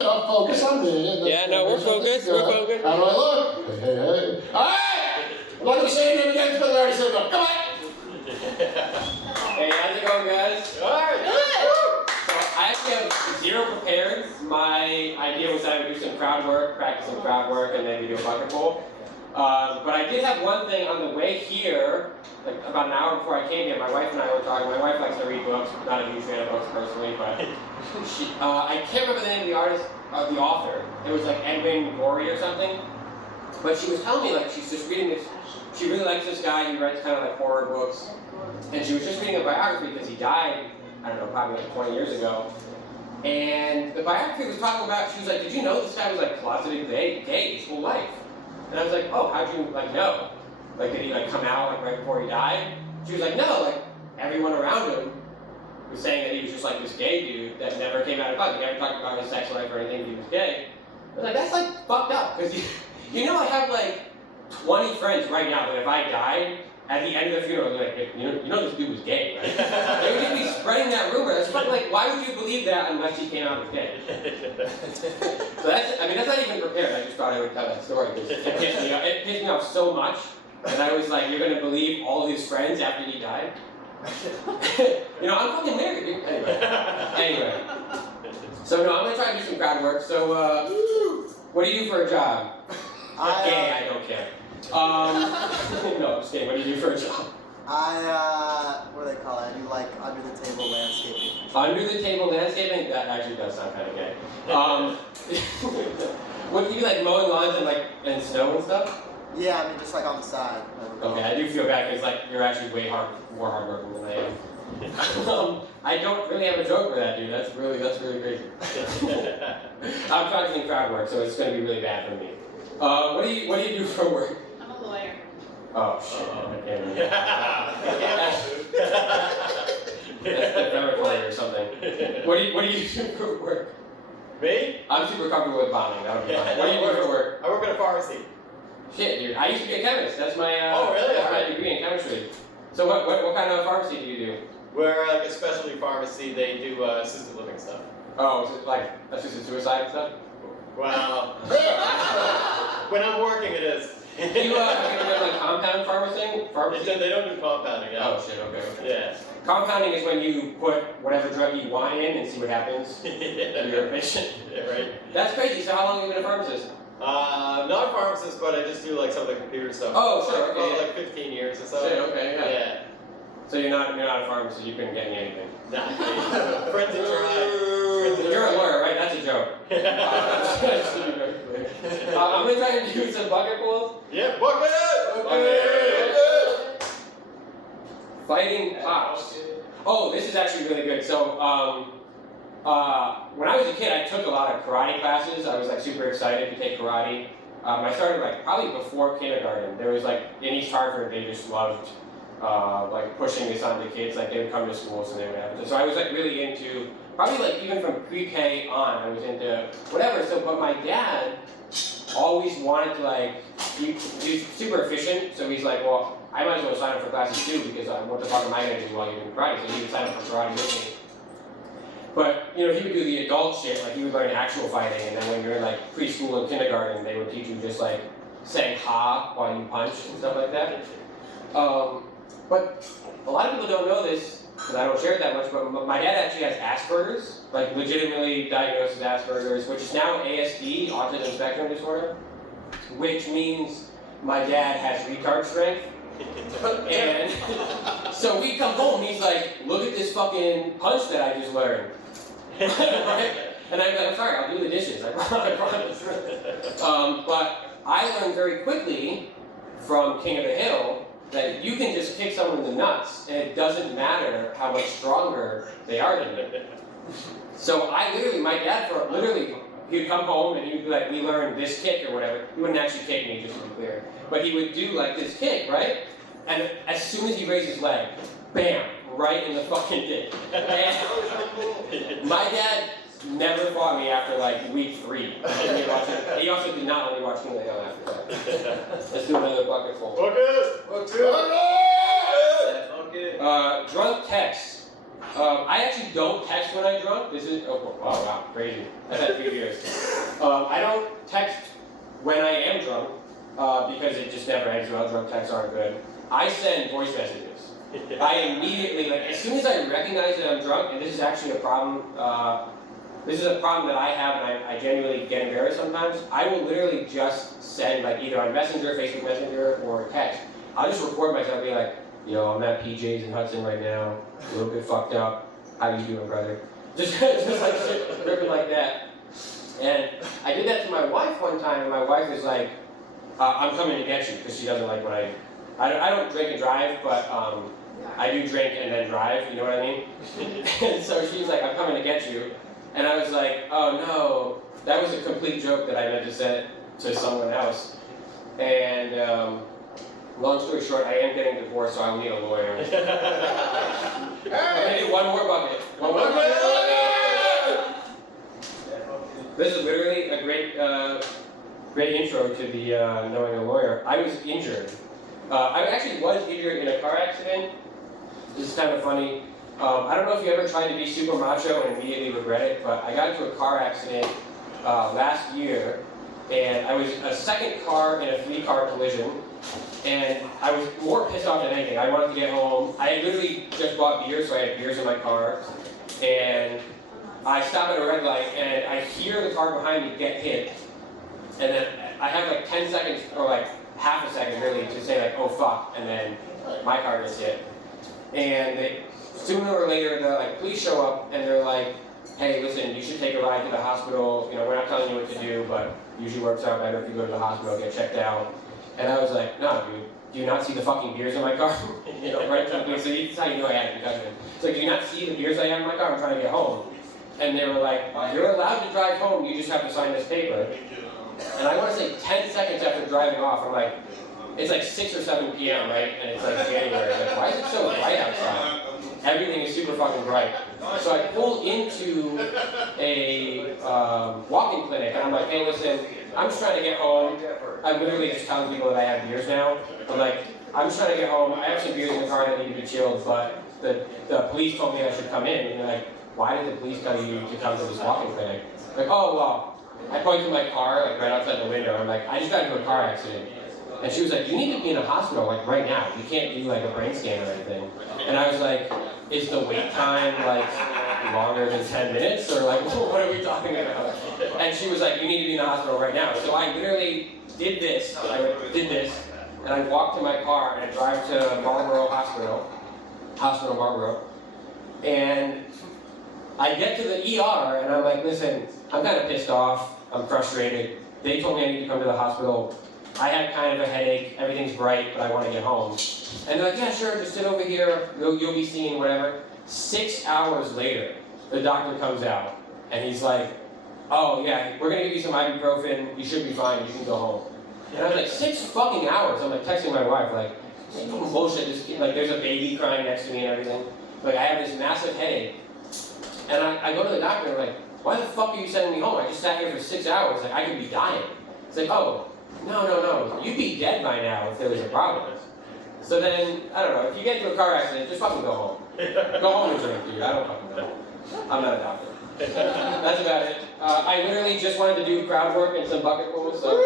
Focus on me. Yeah, no, we're focused. We're focused. How do I look? Hey, hey, hey. All right! I'm not going to say your name again because I already said no. Come on! Hey, how's it going, guys? All right. Good! So, I actually have zero prepared. My idea was that I would do some crowd work, practice some crowd work, and then we do a bucket bowl. But I did have one thing on the way here, like about an hour before I came here. My wife and I were talking. My wife likes to read books. Not a huge fan of books personally, but I can't remember the name of the artist, the author. It was like Edwin Gorey or something. But she was telling me like she's just reading this. She really likes this guy. He writes kind of like horror books, and she was just reading a biography because he died. I don't know, probably like 20 years ago. And the biography was talking about. She was like, "Did you know this guy was like closeted gay his whole life?" And I was like, "Oh, how'd you like know? Like, did he like come out like right before he died?" She was like, "No, like everyone around him was saying that he was just like this gay dude that never came out of closet. He never talked about his sex life or anything. He was gay." I was like, "That's like fucked up because you know I have like 20 friends right now that if I died at the end of the funeral, they're like, hey, you know this dude was gay, right?" They would just be spreading that rumor. That's fucking like, why would you believe that unless he came out as gay? So that's, I mean, that's not even prepared. I just thought I would tell that story because it pissed me off so much. And I was like, you're gonna believe all his friends after he died? You know, I'm fucking married, dude. Anyway. So no, I'm gonna try to do some crowd work. So, what do you do for a job? Gay, I don't care. No, I'm just kidding. What do you do for a job? What do they call it? I do like under the table landscaping. Under the table landscaping? That actually does sound kind of gay. What do you do, like mowing lawns and snow and stuff? Yeah, I mean just like on the side. Okay, I do feel bad because like you're actually way more hardworking than I am. I don't really have a joke for that, dude. That's really crazy. I'm practicing crowd work, so it's going to be really bad for me. What do you do for work? I'm a lawyer. Oh shit! I can't remember. That's defamatory or something. What do you do for work? Me? I'm super comfortable with bombing. That would be fine. What do you do for work? I work at a pharmacy. Shit, dude. I used to be a chemist. That's my oh, really? That's my degree in chemistry. So what kind of pharmacy do you do? We're like a specialty pharmacy. They do assisted living stuff. Oh, is it like assisted suicide and stuff? Well, when I'm working, it is. Do you have you ever done like compound pharmacy? They don't do compounding. Yeah. Oh shit. Okay. Yeah. Compounding is when you put whatever drug you want in and see what happens to your patient. Yeah, right. That's crazy. So how long have you been a pharmacist? Not a pharmacist, but I just do like some of the computer stuff. Oh, sure. Okay, about like 15 years or so. Shit, okay, yeah. Yeah. So you're not a pharmacist. You couldn't get me anything. Nah. Friends to try. You're a lawyer, right? That's a joke. I'm gonna try and do some bucket pulls. Yeah, bucket! Okay. Fighting pops. Oh, this is actually really good. So, when I was a kid, I took a lot of karate classes. I was like super excited to take karate. I started like probably before kindergarten. There was like in East Hartford, they just loved like pushing this on the kids. Like they would come to schools and they would have it. So I was like really into probably like even from pre-K on, I was into whatever. So, but my dad always wanted to like he's super efficient. So he's like, well, I might as well sign up for classes too because what the fuck am I gonna do while you're doing karate? So he would sign up for karate with me. But, you know, he would do the adult shit, like he would learn actual fighting, and then when you're in like preschool and kindergarten, they would teach you just like saying ha while you punch and stuff like that. But a lot of people don't know this, because I don't share it that much, but my dad actually has Asperger's, like legitimately diagnosed as Asperger's, which is now ASD, autism spectrum disorder, which means my dad has retard strength. And so we come home, he's like, look at this fucking punch that I just learned. Right? And I'm like, I'm sorry, I'll do the dishes, I promise. But I learned very quickly from King of the Hill that you can just kick someone in the nuts and it doesn't matter how much stronger they are than you. So I literally, my dad, he'd come home and he'd be like, we learned this kick or whatever. He wouldn't actually kick me, just to be clear. But he would do like this kick, right? And as soon as he raised his leg, bam, right in the fucking dick. And my dad never fought me after like week 3. He also did not let me watch King of the Hill after that. Let's do another bucket full. Bucket! Drunk text. I actually don't text when I'm drunk. This is, oh wow, crazy. I've had 3 years. I don't text when I am drunk because it just never ends well. Drunk texts aren't good. I send voice messages. I immediately, like, as soon as I recognize that I'm drunk, and this is actually a problem, this is a problem that I have, and I genuinely get embarrassed sometimes. I will literally just send, like, either on Messenger, Facebook Messenger, or text. I'll just record myself being like, yo, I'm at PJ's in Hudson right now, a little bit fucked up. How you doing, brother? Just like shit, ripping like that. And I did that to my wife one time, and my wife was like, I'm coming to get you, because she doesn't like when I don't drink and drive, but I do drink and then drive, you know what I mean? And so she's like, I'm coming to get you. And I was like, oh no, that was a complete joke that I meant to send to someone else. And long story short, I am getting divorced, so I will need a lawyer. I need one more bucket. One more bucket. This is literally a great intro to the knowing a lawyer. I was injured. I actually was injured in a car accident. This is kind of funny. I don't know if you ever tried to be super macho and immediately regret it, but I got into a car accident last year, and I was a second car in a 3-car collision, and I was more pissed off than anything. I wanted to get home. I had literally just bought beer, so I had beers in my car, and I stop at a red light, and I hear the car behind me get hit, and then I have like 10 seconds, or like half a second really, to say like, oh fuck, and then my car gets hit. And sooner or later, the police show up, and they're like, hey, listen, you should take a ride to the hospital. You know, we're not telling you what to do, but it usually works out better if you go to the hospital, get checked out. And I was like, no, dude, do you not see the fucking beers in my car? You know, right from the police, so that's how you know I had a concussion. It's like, do you not see the beers I have in my car? I'm trying to get home. And they were like, you're allowed to drive home, you just have to sign this paper. And I want to say 10 seconds after driving off, I'm like, it's like 6 or 7 p.m., right? And it's like January. Like, why is it so bright outside? Everything is super fucking bright. So I pull into a walk-in clinic, and I'm like, hey, listen, I'm just trying to get home. I'm literally just telling people that I have beers now. I'm like, I'm just trying to get home. I have some beers in the car that need to be chilled, but the police told me I should come in. And they're like, why did the police tell you to come to this walk-in clinic? Like, oh, well, I point to my car, like right outside the window. I'm like, I just got into a car accident. And she was like, you need to be in a hospital, like right now. You can't do like a brain scan or anything. And I was like, is the wait time like longer than 10 minutes? Or like, what are we talking about? And she was like, you need to be in the hospital right now. So I literally did this, and I walked to my car and I drive to Marlboro Hospital Marlboro. And I get to the ER and I'm like, listen, I'm kind of pissed off, I'm frustrated. They told me I need to come to the hospital. I have kind of a headache, everything's bright, but I want to get home. And they're like, yeah, sure, just sit over here, you'll be seen, whatever. 6 hours later, the doctor comes out, and he's like, oh yeah, we're gonna give you some ibuprofen, you should be fine, you can go home. And I was like, 6 fucking hours? I'm like texting my wife, like, this is bullshit, this kid, like there's a baby crying next to me and everything. Like I have this massive headache. And I go to the doctor and I'm like, why the fuck are you sending me home? I just sat here for 6 hours, like I could be dying. It's like, oh, no, you'd be dead by now if there was a problem. So then, I don't know, if you get into a car accident, just fucking go home. Go home and drink, dude, I don't fucking know. I'm not a doctor. That's about it. I literally just wanted to do crowd work and some bucket pulls, so.